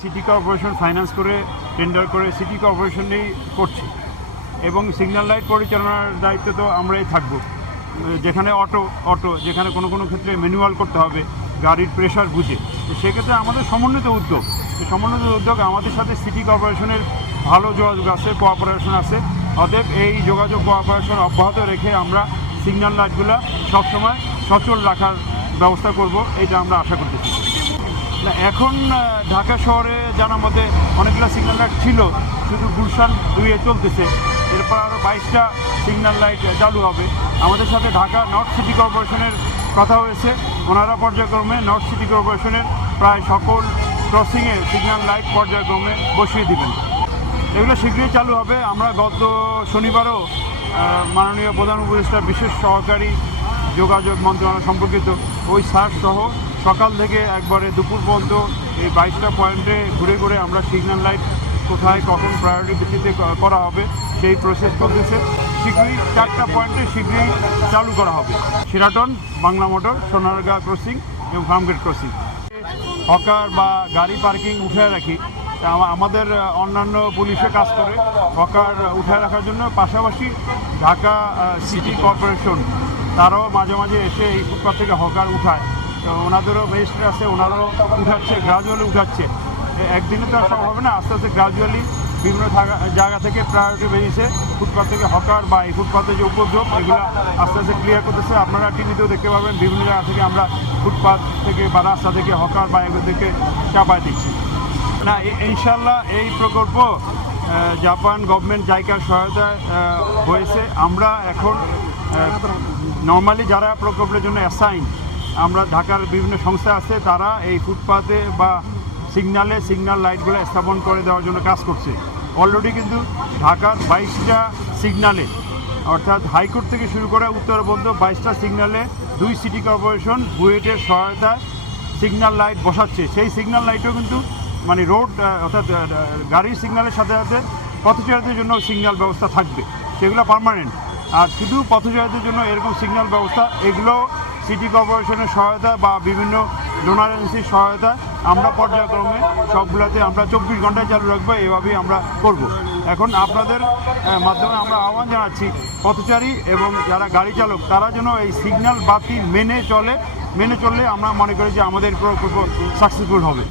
City corporation finance করে tender করে city কর্পোরেশনেই করছে এবং সিগন্যাল লাইট পরিচালনার দায়িত্ব তো আমরাই থাকব। যেখানে অটো যেখানে কোনো ক্ষেত্রে ম্যানুয়াল করতে হবে গাড়ির প্রেশার বুঝে, সেক্ষেত্রে আমাদের সমন্বিত উদ্যোগ আমাদের সাথে সিটি কর্পোরেশনের ভালো যোগাযোগ আছে, কোঅপারেশন আছে। অতএব এই যোগাযোগ কোঅপারেশন অব্যাহত রেখে আমরা সিগন্যাল লাইটগুলো সবসময় সচল রাখার ব্যবস্থা করব, এটা আমরা আশা করতেছি। এখন ঢাকা শহরে জানার মধ্যে অনেকগুলো সিগন্যাল লাইট ছিল, শুধু গুলশান 2-এ চলতেছে। এরপর আরও 22টা সিগন্যাল লাইট চালু হবে। আমাদের সাথে ঢাকা নর্থ সিটি কর্পোরেশনের কথা হয়েছে, ওনারা পর্যায়ক্রমে নর্থ সিটি কর্পোরেশনের প্রায় সকল ক্রসিংয়ে সিগন্যাল লাইট পর্যায়ক্রমে বসিয়ে দেবেন। এগুলো শীঘ্রই চালু হবে। আমরা গত শনিবারও মাননীয় প্রধান উপদেষ্টা বিশেষ সহকারী যোগাযোগ মন্ত্রণালয় সম্পর্কিত ওই স্যার সহ সকাল থেকে একবারে দুপুর পর্যন্ত এই 22টা পয়েন্টে ঘুরে আমরা সিগন্যাল লাইট কোথায় কখন প্রায়োরিটি ভিত্তিতে করা হবে সেই প্রসেস চলতেছে। শীঘ্রই 4টা পয়েন্টে শীঘ্রই চালু করা হবে। Sheraton, Bangla motor, Sonargaon crossing এবং ফার্মগেট ক্রসিং। হকার বা গাড়ি পার্কিং উঠে রাখি, আমাদের অন্যান্য পুলিশে কাজ করে হকার উঠে রাখার জন্য, পাশাপাশি ঢাকা সিটি কর্পোরেশন তারাও মাঝে মাঝে এসে এই ফুটপাথ থেকে হকার উঠায়। তো ওনাদেরও রেজিস্ট্রি আছে, ওনারাও উঠাচ্ছে, গ্রাজুয়ালি উঠাচ্ছে। একদিনে তো আর সব হবে না, আস্তে আস্তে গ্রাজুয়ালি বিভিন্ন জায়গা থেকে প্রায়োরিটি বেরিয়েছে ফুটপাথ থেকে হকার বা এই ফুটপাথে যে উপদ্রব, এগুলো আস্তে আস্তে ক্লিয়ার করতেছে। আপনারা টিভিতেও দেখতে পাবেন বিভিন্ন জায়গা থেকে আমরা ফুটপাথ থেকে বা রাস্তা থেকে হকার বা এগুলো থেকে চাপায় দিচ্ছি না। ইনশাল্লাহ এই প্রকল্প জাপান গভর্নমেন্ট জাইকার সহায়তায় হয়েছে। আমরা এখন নর্মালি যারা প্রকল্পের জন্য অ্যাসাইন, আমরা ঢাকার বিভিন্ন সংস্থা আছে, তারা এই ফুটপাথে বা সিগন্যাল লাইটগুলো স্থাপন করে দেওয়ার জন্য কাজ করছে। অলরেডি কিন্তু ঢাকার 22টা সিগন্যালে, অর্থাৎ হাইকোর্ট থেকে শুরু করে উত্তর পর্যন্ত 22টা সিগন্যালে 2 সিটি কর্পোরেশন বুয়েটের সহায়তায় সিগন্যাল লাইট বসাচ্ছে। সেই সিগন্যাল লাইটও কিন্তু মানে রোড অর্থাৎ গাড়ির সিগন্যালের সাথে সাথে পথচারীদের জন্য সিগন্যাল ব্যবস্থা থাকবে, সেগুলো পার্মানেন্ট। আর শুধু পথচারীদের জন্য এরকম সিগন্যাল ব্যবস্থা, এগুলো সিটি কর্পোরেশনের সহায়তা বা বিভিন্ন ডোনার এজেন্সির সহায়তায় আমরা পর্যায়ক্রমে সবগুলোতে আমরা 24 ঘন্টায় চালু রাখবো, এভাবেই আমরা করব। এখন আপনাদের মাধ্যমে আমরা আহ্বান জানাচ্ছি, পথচারী এবং যারা গাড়ি চালক তারা যেন এই সিগন্যাল বাতি মেনে চললে আমরা মনে করি যে আমাদের প্রকল্প সাকসেসফুল হবে।